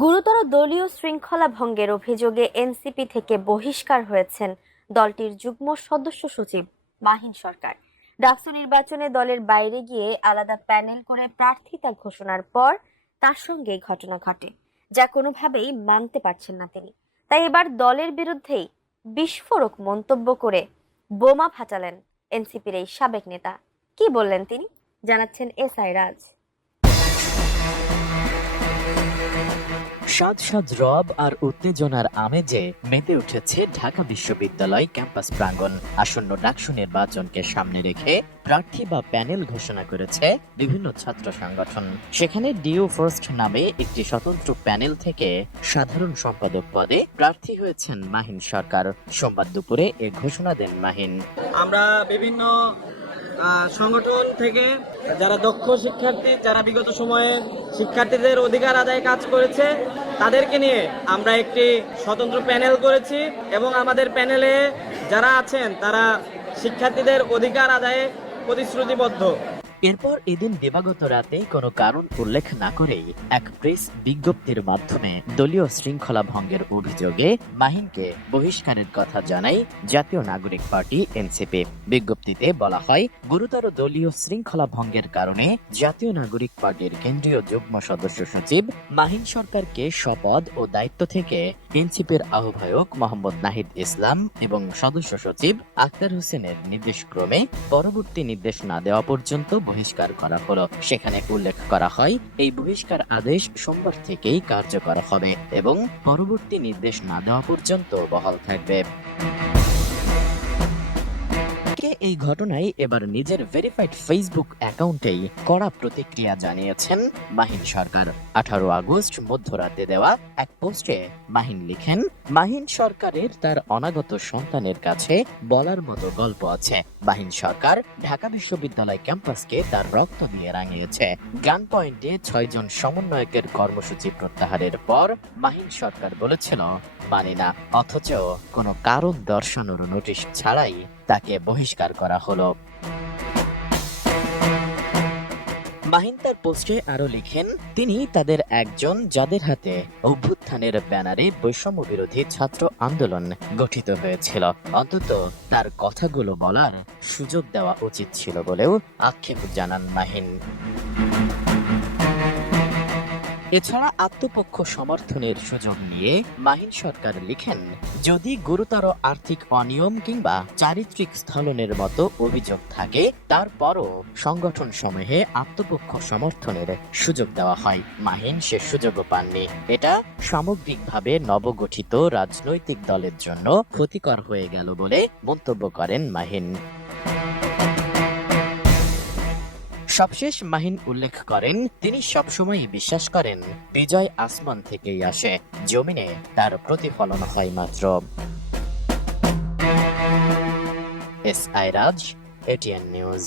গুরুতর দলীয় শৃঙ্খলা ভঙ্গের অভিযোগে এনসিপি থেকে বহিষ্কার হয়েছেন দলটির যুগ্ম সদস্য সচিব মাহিন সরকার। ডাকসু নির্বাচনে দলের বাইরে গিয়ে আলাদা প্যানেল করে প্রার্থিতা ঘোষণার পর তার সঙ্গে ঘটনা ঘটে, যা কোনোভাবেই মানতে পারছেন না তিনি। তাই এবার দলের বিরুদ্ধেই বিস্ফোরক মন্তব্য করে বোমা ফাটালেন এনসিপির এই সাবেক নেতা। কি বললেন তিনি? জানাচ্ছেন এস আই রাজ। সাজ সাজ রব আর উত্তেজনার আমেজে মেতে উঠেছে ঢাকা বিশ্ববিদ্যালয় ক্যাম্পাস প্রাঙ্গণ। আসন্ন ডাকসু নির্বাচনকে সামনে রেখে প্রার্থী বা প্যানেল ঘোষণা করেছে বিভিন্ন ছাত্র সংগঠন। সেখানে ডিও ফার্স্ট নামে একটি স্বতন্ত্র প্যানেল থেকে সাধারণ সম্পাদক পদে প্রার্থী হয়েছেন মাহিন সরকার। সোমবার দুপুরে এ ঘোষণা দেন মাহিন। আমরা বিভিন্ন সংগঠন থেকে যারা দক্ষ শিক্ষার্থী, যারা বিগত সময়ে শিক্ষার্থীদের অধিকার আদায় কাজ করেছে, তাদেরকে নিয়ে আমরা একটি স্বতন্ত্র প্যানেল করেছি এবং আমাদের প্যানেলে যারা আছেন, তারা শিক্ষার্থীদের অধিকার আদায়ে প্রতিশ্রুতিবদ্ধ। এরপর এদিন দিবাগত রাতে কোনো কারণ উল্লেখ না করেই এক প্রেস বিজ্ঞপ্তির মাধ্যমে দলীয় শৃঙ্খলা ভঙ্গের অভিযোগে মাহিনকে বহিষ্কারের কথা জানায় জাতীয় নাগরিক পার্টি এনসিপি। বিজ্ঞপ্তিতে বলা হয়, গুরুতর দলীয় শৃঙ্খলা ভঙ্গের কারণে জাতীয় নাগরিক পার্টির কেন্দ্রীয় যুগ্ম সদস্য সচিব মাহিন সরকারকে শপথ ও দায়িত্ব থেকে এনসিপির আহ্বায়ক মোহাম্মদ নাহিদ ইসলাম এবং সদস্য সচিব আক্তার হোসেনের নির্দেশক্রমে পরবর্তী নির্দেশ না দেওয়া পর্যন্ত বহিষ্কার করা হলো। সেখানে উল্লেখ করা হয়, এই বহিষ্কার আদেশ সোমবার থেকেই কার্যকর হবে এবং পরবর্তী নির্দেশ না দেওয়া পর্যন্ত বহাল থাকবে। এই ঘটনায় এবার নিজের ভেরিফাইড ফেসবুক অ্যাকাউন্টেই কড়া প্রতিক্রিয়া জানিয়েছেন মাহিন সরকার। আঠারো আগস্ট মধ্যরাতে দেওয়া এক পোস্টে মাহিন লিখেন, মাহিন সরকারের তার অনাগত সন্তানের কাছে বলার মতো গল্প আছে। মাহিন সরকার ঢাকা বিশ্ববিদ্যালয় ক্যাম্পাসকে তার রক্ত দিয়ে রাঙিয়েছে। গান পয়েন্টে ছয়জন সমন্বয়কের কর্মসূচি প্রত্যাহারের পর মাহিন সরকার বলেছিল, মানি না। অথচ কোনো কারণ দর্শানোর নোটিশ ছাড়াই তাকে বহিষ্কার করা হলো। মাহিন তার পোস্টে আরও লিখেন, তিনি তাদের একজন যাদের হাতে অভ্যুত্থানের ব্যানারে বৈষম্য বিরোধী ছাত্র আন্দোলন গঠিত হয়েছিল। অন্তত তার কথাগুলো বলার সুযোগ দেওয়া উচিত ছিল বলেও আক্ষেপ জানান মাহিন। এছাড়া আত্মপক্ষ সমর্থনের সুযোগ নিয়ে মাহিন সরকার লিখেন, যদি গুরুতর আর্থিক অনিয়ম কিংবা চারিত্রিক স্থলনের মতো অভিযোগ থাকে, তারপরও সংগঠন সমূহে আত্মপক্ষ সমর্থনের সুযোগ দেওয়া হয়। মাহিন সে সুযোগও পাননি। এটা সামগ্রিকভাবে নবগঠিত রাজনৈতিক দলের জন্য ক্ষতিকর হয়ে গেল বলে মন্তব্য করেন মাহিন। সবশেষ মাহিন উল্লেখ করেন, তিনি সব সময় বিশ্বাস করেন, বিজয় আসমান থেকেই আসে, জমিনে তার প্রতিফলন হয় মাত্র। S I Raj, ATN news.